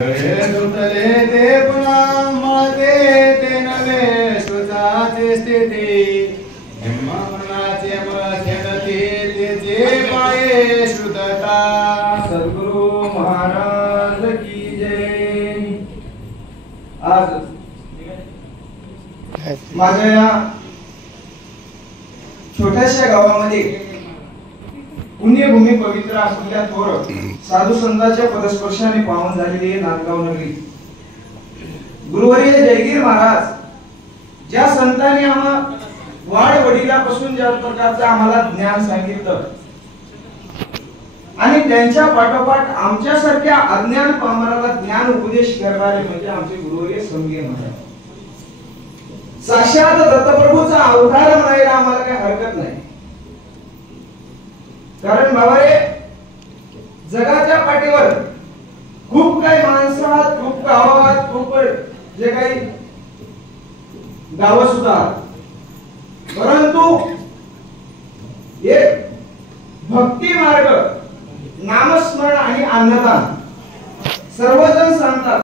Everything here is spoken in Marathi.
सुतले ते पुन्हा मते ते नवे सुताचे स्थिती मनाचे मध्यनती तेचे पाये शुद्धता। सद्गुरु महाराज की जय। आज माझ्या या छोट्याशा गावामध्ये पुण्यभूमी पवित्र असलेल्या थोर साधू संतांच्या पदस्पर्शाने पावन झालेली आहे नांदगाव नगरी। गुरुवर्य जयगीर महाराज ज्या संतांनी आम्हाला वाढ वडिलापासून ज्या प्रकारचं आम्हाला ज्ञान सांगितलं आणि त्यांच्या पाठोपाठ आमच्यासारख्या अज्ञान पामराला ज्ञान उपदेश करणारे म्हणजे आमचे गुरुवर्य समगे महाराज। साक्षात दत्तप्रभूचा अवतार म्हणायला आम्हाला काही हरकत नाही, कारण बाबा रे जगाच्या पाठीवर खूप काही माणसात, खूप गावात, खूप जे काही गाव सुद्धा, परंतु एक भक्ती मार्ग, नामस्मरण आणि अन्नदान सर्वजण सांगतात।